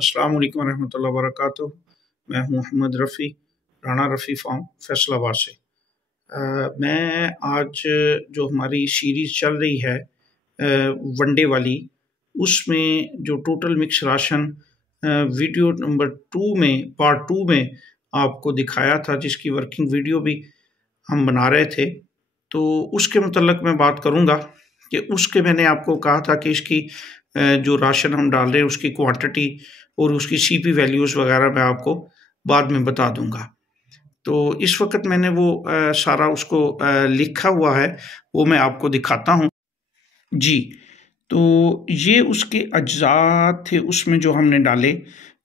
अस्सलाम वालेकुम रहमतुल्लाहि व बरकातुहू। मैं हूँ मोहम्मद रफ़ी, राणा रफ़ी फार्म फैसलाबाद से। मैं आज जो हमारी सीरीज़ चल रही है वनडे वाली, उसमें जो total mix ration video number 2 में पार्ट 2 में आपको दिखाया था, जिसकी वर्किंग वीडियो भी हम बना रहे थे, तो उसके मुतल्लिक़ मैं बात करूँगा कि उसके मैंने आपको कहा था कि इसकी जो राशन हम डाल रहे हैं उसकी क्वांटिटी और उसकी सीपी वैल्यूज़ वगैरह मैं आपको बाद में बता दूंगा। तो इस वक्त मैंने वो सारा उसको लिखा हुआ है, वो मैं आपको दिखाता हूँ जी। तो ये उसके अज्जा थे, उसमें जो हमने डाले,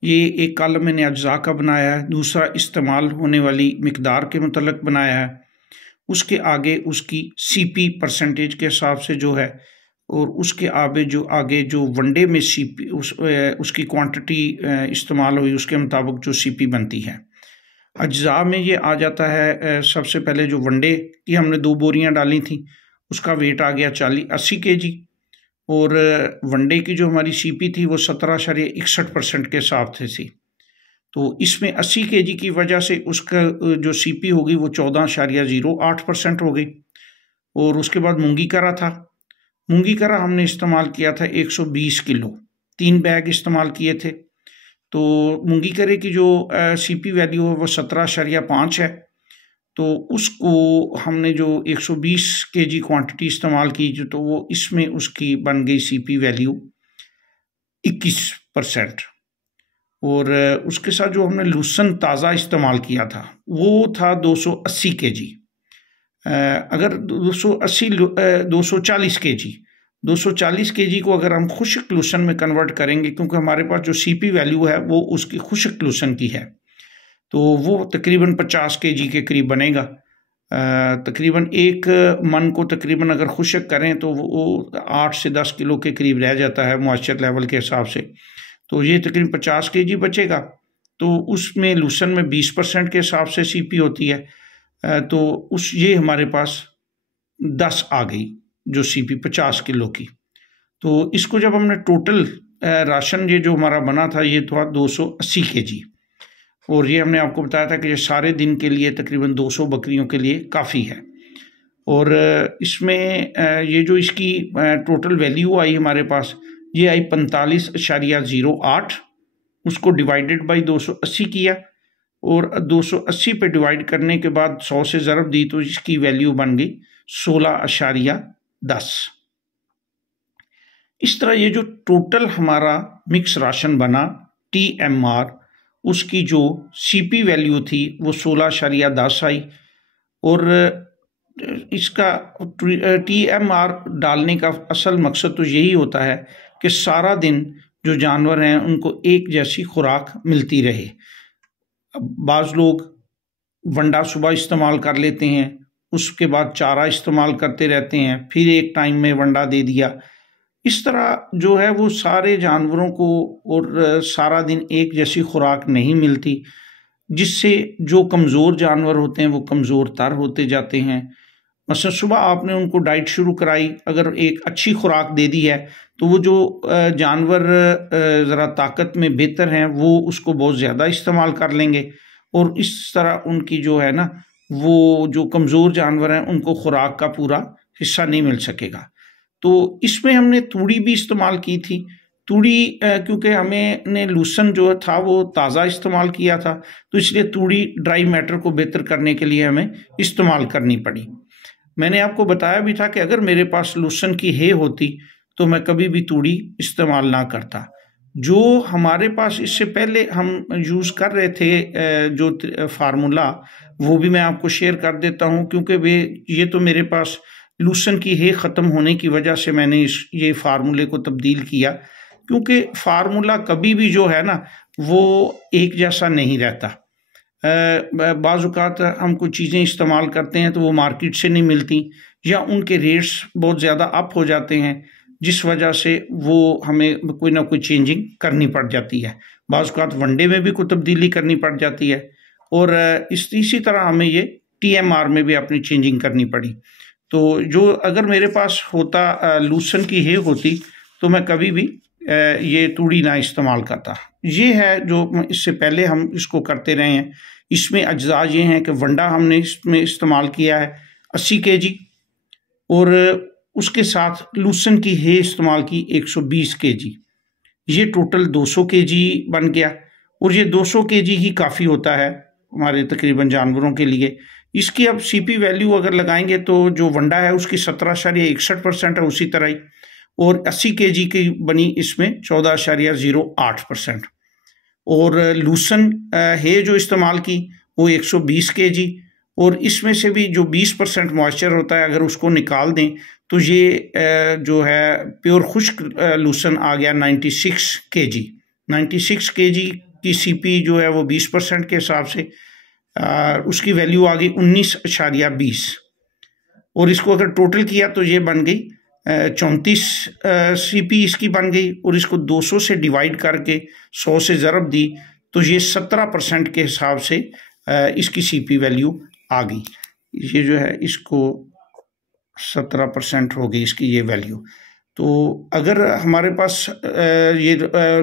ये एक कॉलम मैंने अज्जा का बनाया है, दूसरा इस्तेमाल होने वाली मिकदार के मुतल्लिक़ बनाया है, उसके आगे उसकी सीपी परसेंटेज के हिसाब से जो है, और उसके आगे जो वनडे में सीपी उसकी क्वांटिटी इस्तेमाल हुई उसके मुताबिक जो सीपी बनती है। अज्जा में ये आ जाता है, सबसे पहले जो वनडे की हमने 2 बोरियां डाली थी उसका वेट आ गया 80 केजी, और वनडे की जो हमारी सीपी थी वो 17.61% के हिसाब से थी। तो इसमें 80 केजी की वजह से उसका जो सीपी होगी वो 14.08% हो गई। और उसके बाद मूंगी करा था, मूंगी करा हमने इस्तेमाल किया था 120 किलो, 3 बैग इस्तेमाल किए थे। तो मूंगी करे की जो सीपी वैल्यू है वो 17.5 है। तो उसको हमने जो 120 केजी क्वांटिटी इस्तेमाल की, जो तो वो इसमें उसकी बन गई सीपी वैल्यू 21%। और उसके साथ जो हमने लूसन ताज़ा इस्तेमाल किया था वो था 280 केजी। अगर 240 केजी 240 केजी को अगर हम खुश्क लूसन में कन्वर्ट करेंगे, क्योंकि हमारे पास जो सीपी वैल्यू है वो उसकी खुश्क लूसन की है, तो वो तकरीबन 50 केजी के करीब बनेगा। तकरीबन एक मन को तकरीबन अगर खुश्क करें तो वो 8 से 10 किलो के करीब रह जाता है मॉइस्चर लेवल के हिसाब से। तो ये तकरीबन 50 केजी बचेगा। तो उसमें लूसन में 20% के हिसाब से सीपी होती है, तो ये हमारे पास 10 आ गई जो सीपी 50 किलो की। तो इसको जब हमने टोटल राशन ये जो हमारा बना था ये था 280 केजी, और ये हमने आपको बताया था कि ये सारे दिन के लिए तकरीबन 200 बकरियों के लिए काफ़ी है। और इसमें ये जो इसकी टोटल वैल्यू आई हमारे पास, ये आई 45.08। उसको डिवाइडेड बाई 280 किया, और 280 पे डिवाइड करने के बाद 100 से ज़रब दी तो इसकी वैल्यू बन गई 16.10। इस तरह ये जो टोटल हमारा मिक्स राशन बना TMR, उसकी जो सीपी वैल्यू थी वो 16.10 आई। और इसका TMR डालने का असल मकसद तो यही होता है कि सारा दिन जो जानवर हैं उनको एक जैसी खुराक मिलती रहे। बाज़ लोग वंडा सुबह इस्तेमाल कर लेते हैं, उसके बाद चारा इस्तेमाल करते रहते हैं, फिर एक टाइम में वंडा दे दिया। इस तरह जो है वो सारे जानवरों को और सारा दिन एक जैसी खुराक नहीं मिलती, जिससे जो कमज़ोर जानवर होते हैं वो कमज़ोर तर होते जाते हैं। मसलन सुबह आपने उनको डाइट शुरू कराई, अगर एक अच्छी खुराक दे दी है तो वो जो जानवर ज़रा ताकत में बेहतर हैं वो उसको बहुत ज़्यादा इस्तेमाल कर लेंगे, और इस तरह उनकी जो है ना, वो जो कमज़ोर जानवर हैं उनको खुराक का पूरा हिस्सा नहीं मिल सकेगा। तो इसमें हमने तूड़ी भी इस्तेमाल की थी। तूड़ी क्योंकि हमने लूसन जो था वो ताज़ा इस्तेमाल किया था, तो इसलिए तूड़ी ड्राई मैटर को बेहतर करने के लिए हमें इस्तेमाल करनी पड़ी। मैंने आपको बताया भी था कि अगर मेरे पास लूसन की है होती तो मैं कभी भी तूड़ी इस्तेमाल ना करता। जो हमारे पास इससे पहले हम यूज़ कर रहे थे जो फार्मूला, वो भी मैं आपको शेयर कर देता हूँ, क्योंकि ये तो मेरे पास लूसन की है ख़त्म होने की वजह से मैंने ये फार्मूले को तब्दील किया, क्योंकि फार्मूला कभी भी जो है ना वो एक जैसा नहीं रहता। बाज़ औक़ात हम कुछ चीज़ें इस्तेमाल करते हैं तो वो मार्केट से नहीं मिलती, या उनके रेट्स बहुत ज़्यादा अप हो जाते हैं, जिस वजह से वो हमें कोई ना कोई चेंजिंग करनी पड़ जाती है। बाज़ औक़ात वनडे में भी कोई तब्दीली करनी पड़ जाती है, और इसी तरह हमें ये TMR में भी अपनी चेंजिंग करनी पड़ी। तो जो अगर मेरे पास होता लूसन की है होती तो मैं कभी भी ये तूड़ी ना इस्तेमाल करता। ये है जो इससे पहले हम इसको करते रहे हैं। इसमें अज्जा ये हैं कि वंडा हमने इसमें इस्तेमाल किया है 80 kg, और उसके साथ लूसन की है इस्तेमाल की 120 kg। ये टोटल 200 kg बन गया, और ये 200 kg ही काफ़ी होता है हमारे तकरीबन जानवरों के लिए। इसकी अब सीपी वैल्यू अगर लगाएंगे तो जो वंडा है उसकी 17.61% है उसी तरह ही, और 80 kg की बनी इसमें 14.08%। और लूसन है जो इस्तेमाल की वो 120 kg, और इसमें से भी जो 20% मॉइस्चर होता है अगर उसको निकाल दें तो ये जो है प्योर खुश्क लूसन आ गया 96 kg। 96 kg की सीपी जो है वो 20% के हिसाब से उसकी वैल्यू आ गई 19.20, और इसको अगर टोटल किया तो ये बन गई 34 सीपी इसकी बन गई, और इसको 200 से डिवाइड करके 100 से ज़रब दी तो ये 17% के हिसाब से इसकी सीपी वैल्यू आ गई। ये जो है इसको 17% हो गई इसकी ये वैल्यू। तो अगर हमारे पास ये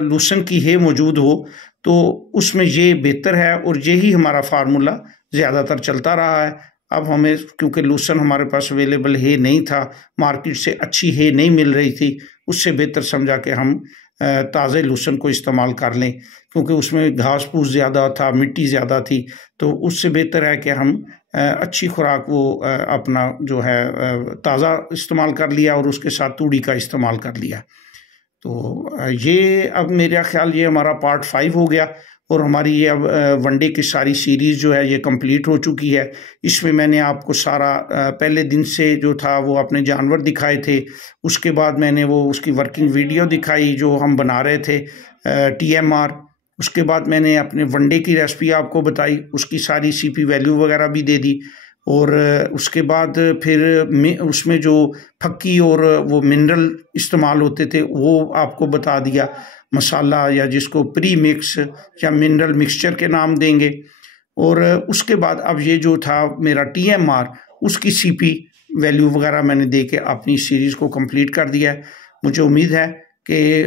लूसन की है मौजूद हो तो उसमें ये बेहतर है, और यही हमारा फार्मूला ज़्यादातर चलता रहा है। अब हमें क्योंकि लूसन हमारे पास अवेलेबल है नहीं था, मार्केट से अच्छी है नहीं मिल रही थी, उससे बेहतर समझा कि हम ताज़े लूसन को इस्तेमाल कर लें, क्योंकि उसमें घास फूस ज़्यादा था, मिट्टी ज़्यादा थी, तो उससे बेहतर है कि हम अच्छी खुराक वो अपना जो है ताज़ा इस्तेमाल कर लिया और उसके साथ तूड़ी का इस्तेमाल कर लिया। तो ये अब मेरा ख्याल ये हमारा पार्ट 5 हो गया, और हमारी ये अब वनडे की सारी सीरीज़ जो है ये कंप्लीट हो चुकी है। इसमें मैंने आपको सारा पहले दिन से जो था वो अपने जानवर दिखाए थे, उसके बाद मैंने वो उसकी वर्किंग वीडियो दिखाई जो हम बना रहे थे TMR, उसके बाद मैंने अपने वनडे की रेसिपी आपको बताई, उसकी सारी सीपी वैल्यू वगैरह भी दे दी, और उसके बाद फिर उसमें जो फक्की और वो मिनरल इस्तेमाल होते थे वो आपको बता दिया, मसाला या जिसको प्री मिक्स या मिनरल मिक्सचर के नाम देंगे। और उसके बाद अब ये जो था मेरा TMR उसकी सीपी वैल्यू वगैरह मैंने दे के अपनी सीरीज़ को कंप्लीट कर दिया है। मुझे उम्मीद है कि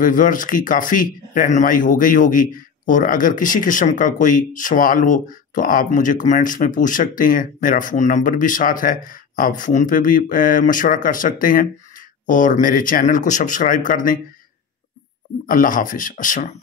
व्यूअर्स की काफ़ी रहनुमाई हो गई होगी, और अगर किसी किस्म का कोई सवाल हो तो आप मुझे कमेंट्स में पूछ सकते हैं। मेरा फ़ोन नंबर भी साथ है, आप फ़ोन पे भी मशवरा कर सकते हैं, और मेरे चैनल को सब्सक्राइब कर दें। अल्लाह हाफिज़। अस्सलाम।